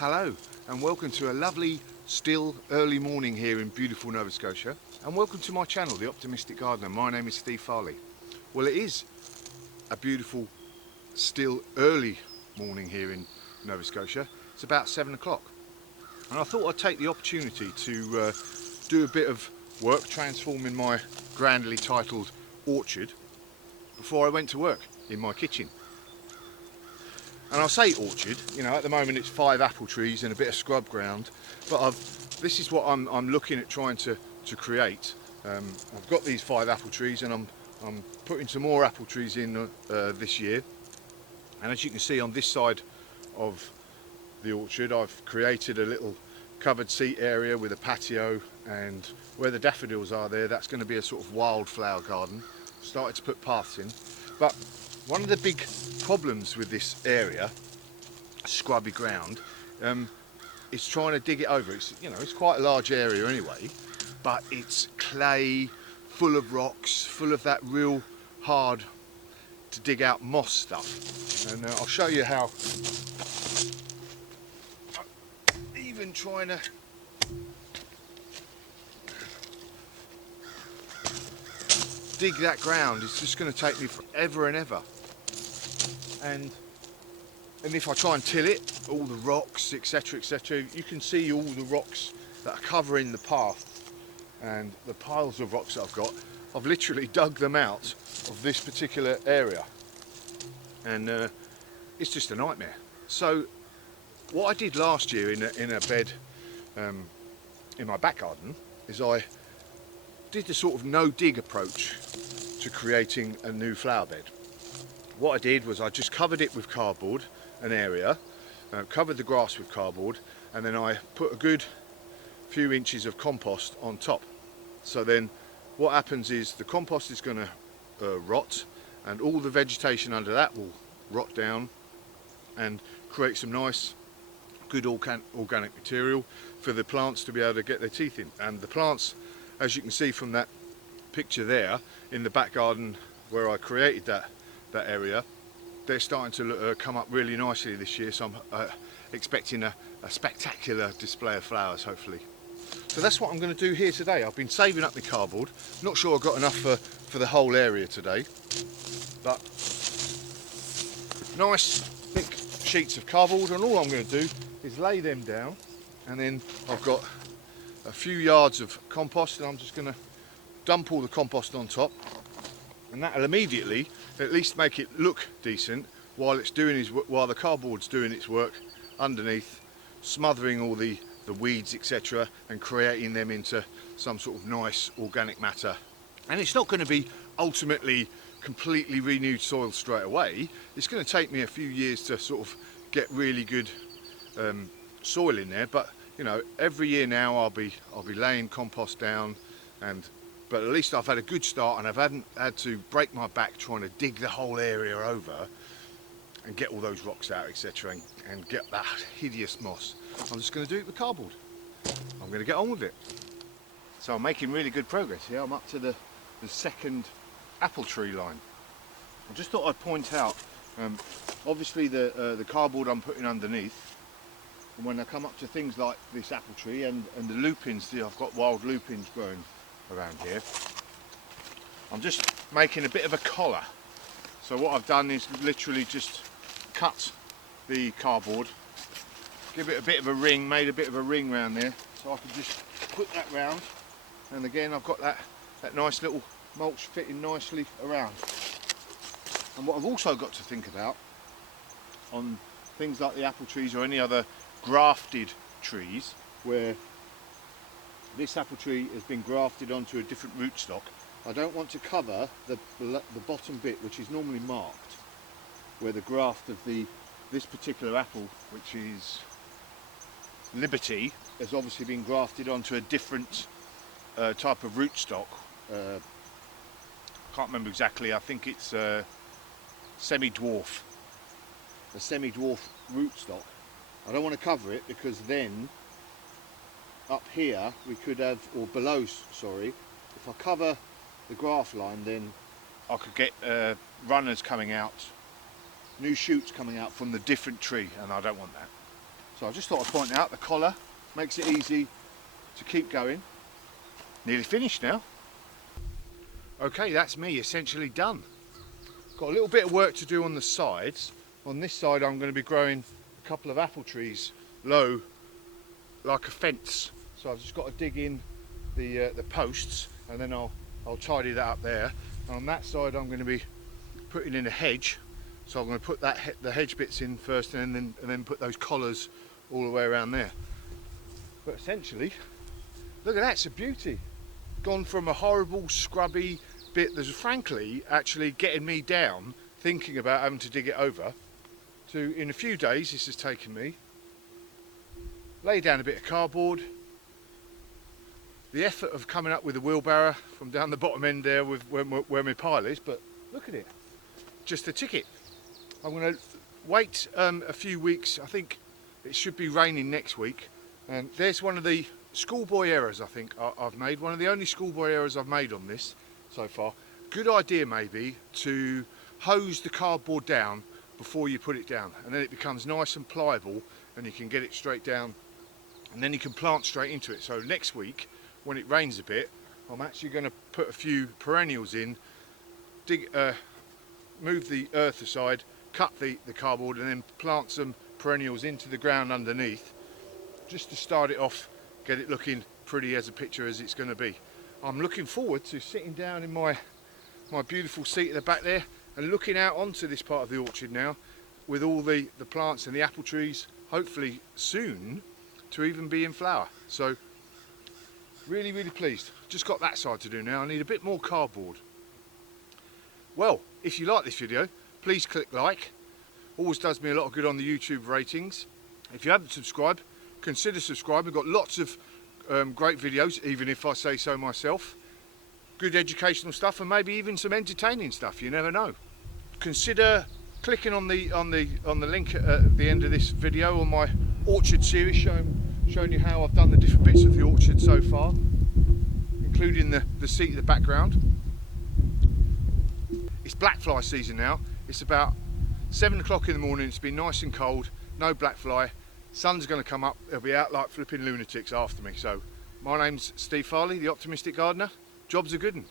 Hello and welcome to a lovely, still early morning here in beautiful Nova Scotia, and welcome to my channel, The Optimistic Gardener. My name is Steve Farley. Well, it is a beautiful, still early morning here in Nova Scotia. It's about 7 o'clock, and I thought I'd take the opportunity to do a bit of work transforming my grandly titled orchard before I went to work in my kitchen. And I say orchard, you know, at the moment it's 5 apple trees and a bit of scrub ground, but this is what I'm looking at trying to create. I've got these 5 apple trees, and I'm putting some more apple trees in this year. And as you can see on this side of the orchard, I've created a little covered seat area with a patio, and where the daffodils are there, that's going to be a sort of wildflower garden. Started to put paths in, but one of the big problems with this area, scrubby ground, is trying to dig it over. It's quite a large area anyway, but it's clay, full of rocks, full of that real hard to dig out moss stuff. And I'll show you how. Even trying to dig that ground is just going to take me forever and ever. And if I try and till it, all the rocks, etc., you can see all the rocks that are covering the path, and the piles of rocks that I've got. I've literally dug them out of this particular area, and it's just a nightmare. So what I did last year in a bed in my back garden is I did the sort of no dig approach to creating a new flower bed. What I did was I just covered it with cardboard, an area, covered the grass with cardboard, and then I put a good few inches of compost on top. So then what happens is the compost is going to rot, and all the vegetation under that will rot down and create some nice good organic material for the plants to be able to get their teeth in. And the plants, as you can see from that picture there in the back garden where I created that area, they're starting to come up really nicely this year, so I'm expecting a spectacular display of flowers, hopefully. So that's what I'm going to do here today. I've been saving up the cardboard. Not sure I've got enough for the whole area today, but nice thick sheets of cardboard, and all I'm going to do is lay them down, and then I've got a few yards of compost, and I'm just going to dump all the compost on top, and that'll immediately at least make it look decent while the cardboard's doing its work underneath, smothering all the weeds, etc., and creating them into some sort of nice organic matter. And it's not going to be ultimately completely renewed soil straight away. It's going to take me a few years to sort of get really good soil in there, but you know, every year now I'll be laying compost down, but at least I've had a good start, and I haven't had to break my back trying to dig the whole area over and get all those rocks out, etc., and get that hideous moss. I'm just going to do it with cardboard. I'm going to get on with it. So I'm making really good progress here. I'm up to the second apple tree line. I just thought I'd point out, obviously the cardboard I'm putting underneath, and when I come up to things like this apple tree and the lupins, I've got wild lupins growing around here, I'm just making a bit of a collar. So what I've done is literally just cut the cardboard, give it a bit of a ring, made a bit of a ring around there, so I can just put that round, and again I've got that nice little mulch fitting nicely around. And what I've also got to think about on things like the apple trees or any other grafted trees, where this apple tree has been grafted onto a different rootstock, I don't want to cover the bottom bit, which is normally marked, where the graft of this particular apple, which is Liberty, has obviously been grafted onto a different type of rootstock. Can't remember exactly. I think it's semi-dwarf, a semi-dwarf rootstock. I don't want to cover it, because then up here we could have, or below, sorry, if I cover the graft line, then I could get runners coming out, new shoots coming out from the different tree, and I don't want that. So I just thought I'd point out the collar makes it easy to keep going. Nearly finished now. Okay, that's me essentially done. Got a little bit of work to do on the sides. On this side I'm going to be growing a couple of apple trees low, like a fence. So I've just got to dig in the posts, and then I'll tidy that up there. And on that side I'm going to be putting in a hedge. So I'm going to put the hedge bits in first, and then put those collars all the way around there. But essentially, look at that, it's a beauty. Gone from a horrible scrubby bit that's frankly actually getting me down, thinking about having to dig it over, to in a few days this has taken me. Lay down a bit of cardboard. The effort of coming up with a wheelbarrow from down the bottom end there with where my pile is, but look at it, just a ticket. I'm going to wait a few weeks. I think it should be raining next week, and there's one of the schoolboy errors I think I've made, one of the only schoolboy errors I've made on this so far. Good idea maybe to hose the cardboard down before you put it down, and then it becomes nice and pliable and you can get it straight down, and then you can plant straight into it. So next week when it rains a bit, I'm actually going to put a few perennials in, move the earth aside, cut the cardboard, and then plant some perennials into the ground underneath, just to start it off, get it looking pretty as a picture as it's going to be. I'm looking forward to sitting down in my beautiful seat at the back there and looking out onto this part of the orchard now, with all the plants and the apple trees, hopefully soon to even be in flower. So really pleased. Just got that side to do now. I need a bit more cardboard. Well, if you like this video, please click like. Always does me a lot of good on the YouTube ratings. If you haven't subscribed, consider subscribing. We've got lots of great videos, even if I say so myself. Good educational stuff, and maybe even some entertaining stuff, you never know. Consider clicking on the link at the end of this video on my orchard series, showing you how I've done the different bits of the orchard so far, including the seat at the background. It's black fly season now. It's about 7 o'clock in the morning. It's been nice and cold, no black fly. Sun's going to come up. They'll be out like flipping lunatics after me. So my name's Steve Farley, the Optimistic Gardener. Job's a good one.